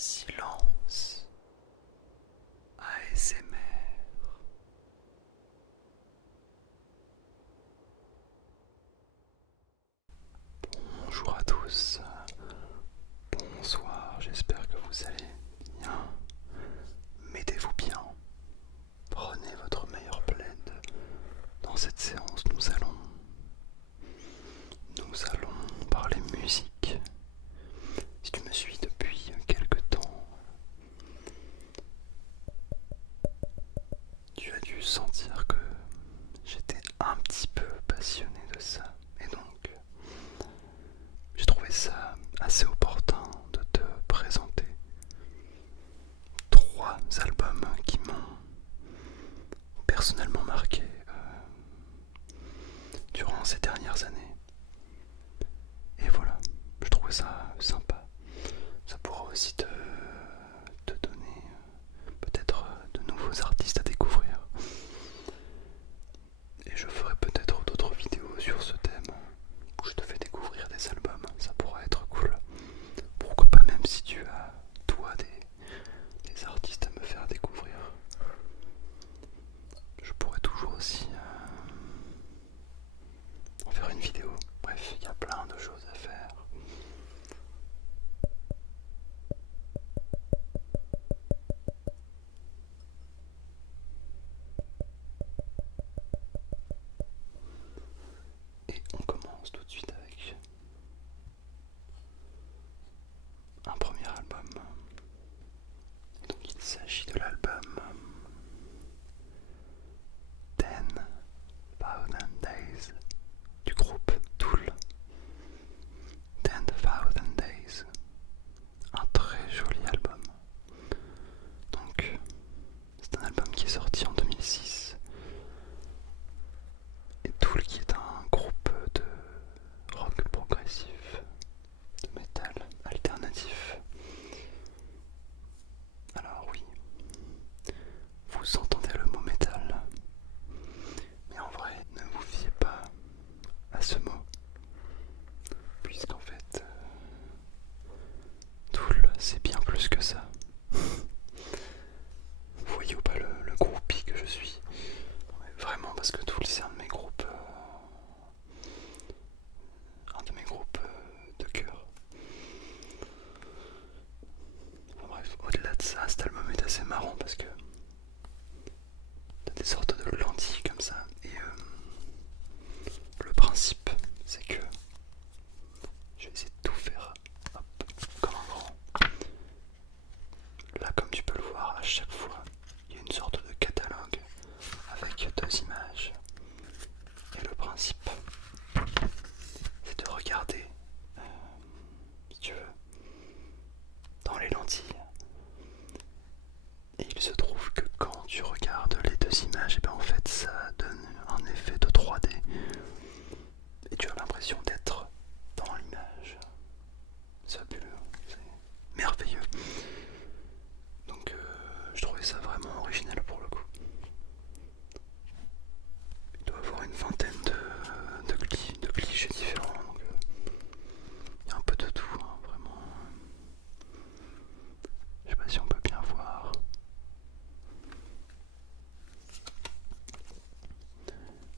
Silence ASMR. Bonjour à tous, bonsoir, j'espère que vous allez bien. Mettez-vous bien, prenez votre meilleur blend. Dans cette séance, nous allons parler musique. Si tu me suis depuis quelque temps, tu as dû sentir que j'étais un petit peu passionné de ça. Et donc, j'ai trouvé ça assez opportun de te présenter 3 albums qui m'ont personnellement marqué durant ces dernières années. Et voilà, je trouvais ça sympa. Ça pourra aussi te donner peut-être de nouveaux artistes à découvrir. Et je ferai peut-être d'autres vidéos sur ce thème où je te fais découvrir des albums. Ça pourra être cool. Pourquoi pas, même si tu as toi des artistes à me faire découvrir. Je pourrais toujours aussi en faire une vidéo. Bref, il y a plein de choses à faire. Et on commence tout de suite avec un premier album. Donc il s'agit de l'album 10,000 Days du groupe Tool. 10,000 Days, un très joli album. Donc c'est un album qui est sorti en 2006. Et Tool qui est un groupe de rock progressif, de métal alternatif. Alors oui, vous entendez le mot métal, mais en vrai, ne vous fiez pas à ce mot, puisqu'en fait, Tool, c'est bien plus que ça. Vous voyez ou pas le groupie que je suis? Vraiment, parce que Tool, c'est un de mes groupes, de cœur. Enfin bref, au-delà de ça, cet album est assez marrant parce que t'as des sortes de lentilles comme ça, et le principe, c'est que je vais essayer de tout faire comme un grand. Là, comme tu peux le voir, à chaque fois, il y a une sorte de catalogue avec 2 images. Et le principe, c'est de regarder, si tu veux, dans les lentilles. Et il se trouve que quand tu regardes les 2 images, et ben en fait ça donne un effet de 3D. Et tu as l'impression d'être dans l'image. C'est fabuleux, c'est merveilleux. Donc je trouvais ça vraiment original pour le coup. Il doit y avoir une vingtaine de clichés différents. Donc il y a un peu de tout, hein, vraiment. Je sais pas si on peut bien voir.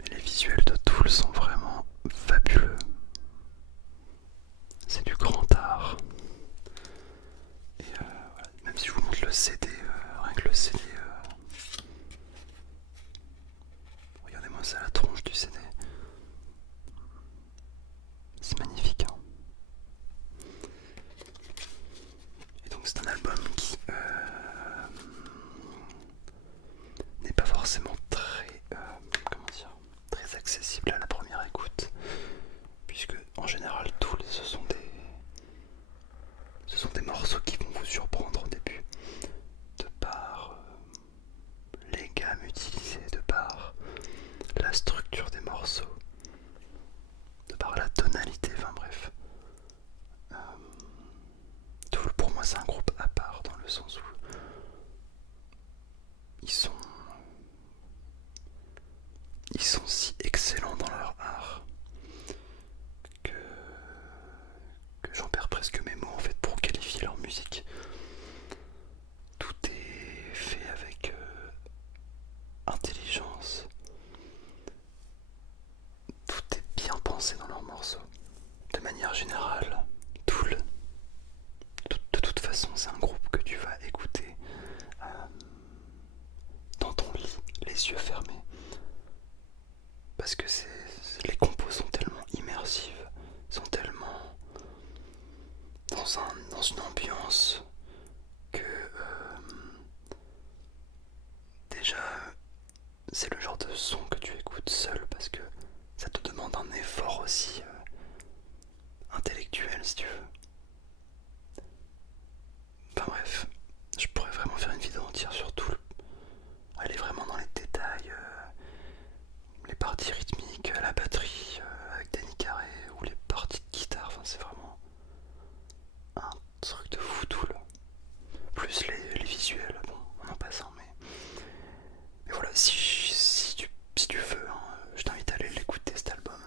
Mais les visuels de Tool sont vraiment fabuleux. C'est du grand art. Et voilà, même si je vous montre le CD, rien que le CD, regardez-moi ça, la tronche du CD. C'est magnifique, hein. Et donc c'est un album qui n'est pas forcément très, très accessible à la première écoute, puisque en général tous ce sont des morceaux qui vont vous surprendre au début, de par les gammes utilisées, de par la structure des morceaux, de par la tonalité, enfin bref. Tool, pour moi, c'est un groupe à part dans le sens où ils sont si excellents dans leur art que j'en perds presque mes mots en fait pour qualifier leur musique. parce que les compos sont tellement immersives, sont tellement dans une ambiance que déjà c'est le genre de son que tu écoutes seul parce que ça te demande un effort aussi intellectuel si tu veux. Enfin bref, je pourrais vraiment faire une vidéo entière sur tout, aller vraiment dans les détails, les parties rythmiques, la batterie avec Danny Carey ou les parties de guitare, enfin c'est vraiment un truc de fou tout là. Plus les visuels, bon on en passe un mais voilà, si tu veux, hein, je t'invite à aller l'écouter cet album.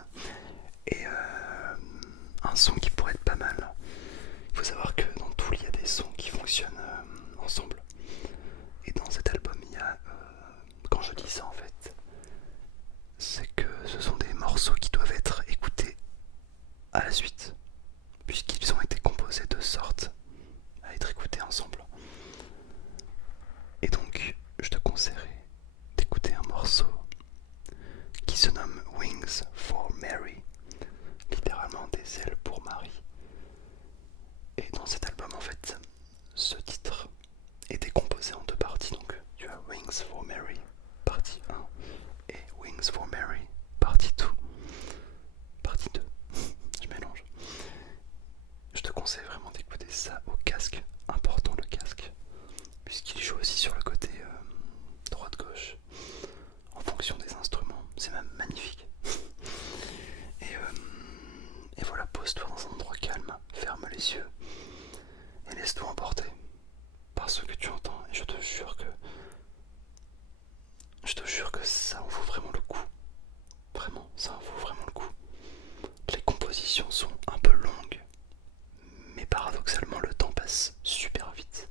Et un son qui pourrait être pas mal. Il faut savoir que dans tout il y a des sons qui fonctionnent ensemble. Et dans cet album il y a, quand je dis ça en fait, c'est que ce sont des morceaux qui doivent être écoutés à la suite, puisqu'ils ont été composés de sorte à être écoutés ensemble. Et donc je te conseillerais d'écouter un morceau qui se nomme Wings for Mary, littéralement des ailes pour Marie. Et dans cet album en fait, ce titre est décomposé en deux parties, donc tu as Wings for Mary partie 1 et Wings for Mary partie 2. Partie 2, je mélange. Je te conseille vraiment d'écouter ça au casque, important le casque, puisqu'il joue aussi sur le côté droite-gauche, en fonction des instruments, c'est même magnifique. Et voilà, pose-toi dans un endroit calme, ferme les yeux, et laisse-toi emporter par ce que tu entends, et je te jure que ça en vaut vraiment le coup. Vraiment, ça en vaut vraiment le coup. Les compositions sont un peu longues, mais paradoxalement le temps passe super vite.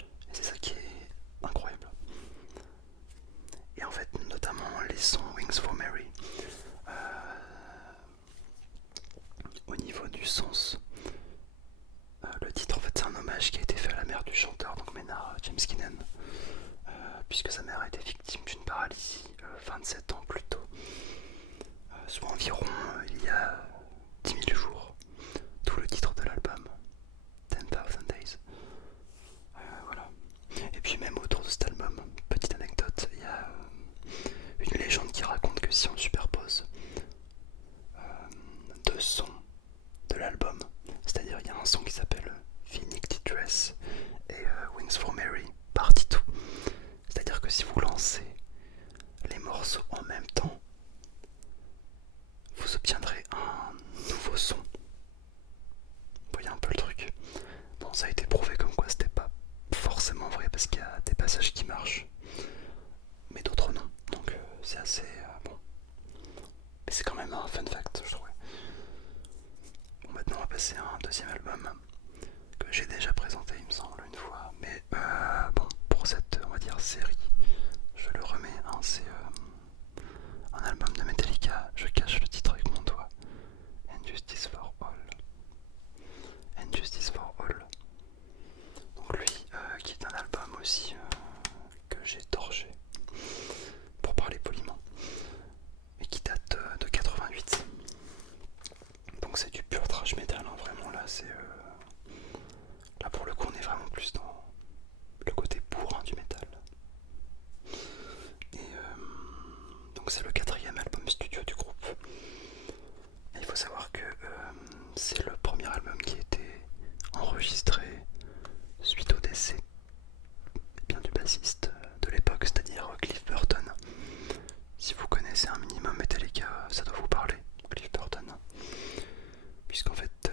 Et c'est ça qui est incroyable. Et en fait, notamment les sons Wings for Mary, au niveau du sens, le titre en fait c'est un hommage qui a été fait à la mère du chanteur, donc Maynard James Keenan, puisque sa mère a été victime d'une paralysie 27 ans plus tôt, soit environ il y a 10 000 jours, d'où le titre de l'album, 10,000 Days. Voilà. Et puis même autour de cet album, petite anecdote, il y a une légende qui raconte que si on superpose deux sons de l'album, c'est-à-dire il y a un son qui s'appelle Phoenix Dress et Wings for Mary partie 2, c'est-à-dire que si vous lancez les morceaux en même temps, vous obtiendrez un nouveau son. Vous voyez un peu le truc. Bon, ça a été prouvé comme quoi c'était pas forcément vrai parce qu'il y a des passages qui marchent, mais d'autres non. Donc c'est assez bon. Mais c'est quand même un fun fact, je trouvais. Bon, maintenant on va passer à un deuxième album que j'ai déjà présenté, il me semble, une fois. Mais bon, pour cette, on va dire, série, je le remets. Hein, c'est un album de Metallica. Je cache le titre avec mon doigt. And Justice for All. And Justice for All. Donc lui, qui est un album aussi que j'ai torché, pour parler poliment, et qui date de 88. Donc c'est du pur thrash metal, hein, vraiment là c'est là pour le coup on est vraiment plus dans le côté bourrin du métal. Et donc c'est le quatrième album studio du groupe. Et il faut savoir que c'est le premier album qui a été enregistré suite au décès bien du bassiste de l'époque, c'est-à-dire Cliff Burton. Si vous connaissez un minimum Metallica, ça doit vous parler, Cliff Burton. Puisqu'en fait,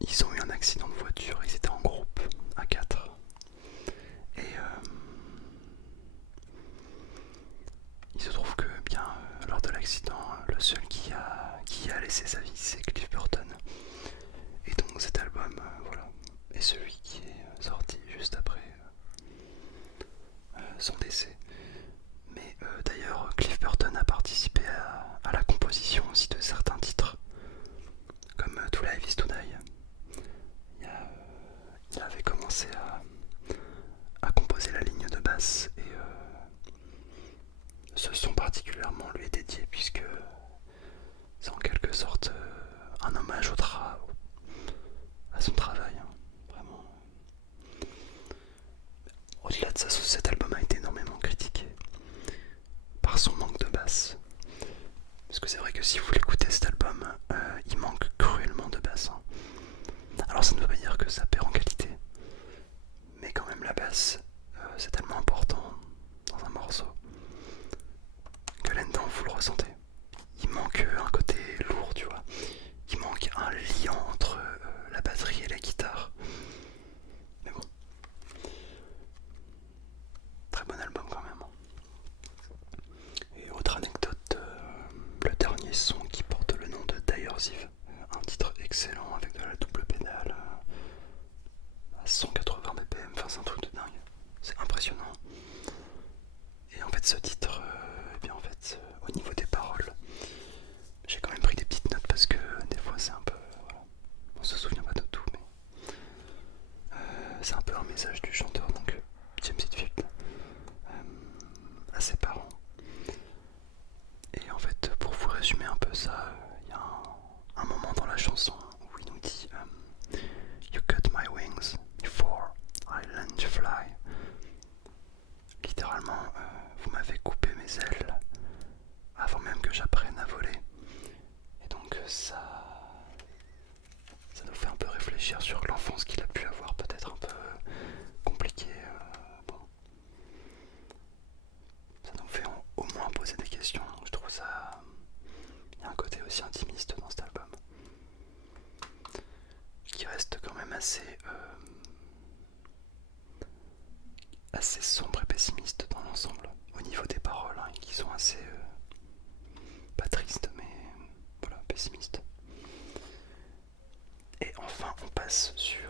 ils ont eu un accident de voiture, ils étaient en groupe, à 4. Et il se trouve que, bien, lors de l'accident, le seul qui a laissé sa vie, c'est Cliff Burton. Et donc cet album, voilà, est celui qui est sorti juste après son décès. Mais d'ailleurs, Cliff Burton a participé à la composition aussi de certains titres, comme To Live Is To Die. Il avait commencé à composer la ligne de basse et particulièrement lui est dédié puisque c'est en quelque sorte un hommage à son travail, hein. Vraiment. Au-delà de ça, cet album a été énormément critiqué par son manque de basse. Parce que c'est vrai que si vous l'écoutez cet album, il manque cruellement de basse, hein. Alors ça ne veut pas dire que ça perd en qualité, mais quand même la basse, c'est tellement important dans un morceau que là-dedans vous le ressentez. Il manque un côté lourd, tu vois. Il manque un lien entre la batterie et la guitare. Mais bon, très bon album quand même. Et autre anecdote, le dernier son qui porte le nom de Dyer's Eve, un titre excellent avec de la double pédale à 180 BPM, enfin c'est un truc de dingue, c'est impressionnant. Et en fait ce titre, eh bien en fait au niveau des paroles, j'ai quand même pris des petites notes parce que des fois c'est un peu, voilà, on se souvient pas de tout, mais c'est un peu un message du chanteur, donc James Hetfield, à ses parents. Et en fait, pour vous résumer un peu ça, il y a un moment dans la chanson où il nous dit You cut my wings before I learned to fly. Littéralement, vous m'avez coupé mes ailes avant même que j'apprenne à voler. Et donc ça nous fait un peu réfléchir sur l'enfance qu'il a pu avoir, peut-être un peu compliquée. Bon, ça nous fait au moins poser des questions. Donc je trouve ça, il y a un côté aussi intimiste dans cet album qui reste quand même assez sombre et pessimiste dans l'ensemble au niveau des paroles, hein, qui sont assez pas tristes mais voilà, pessimistes. Et enfin on passe sur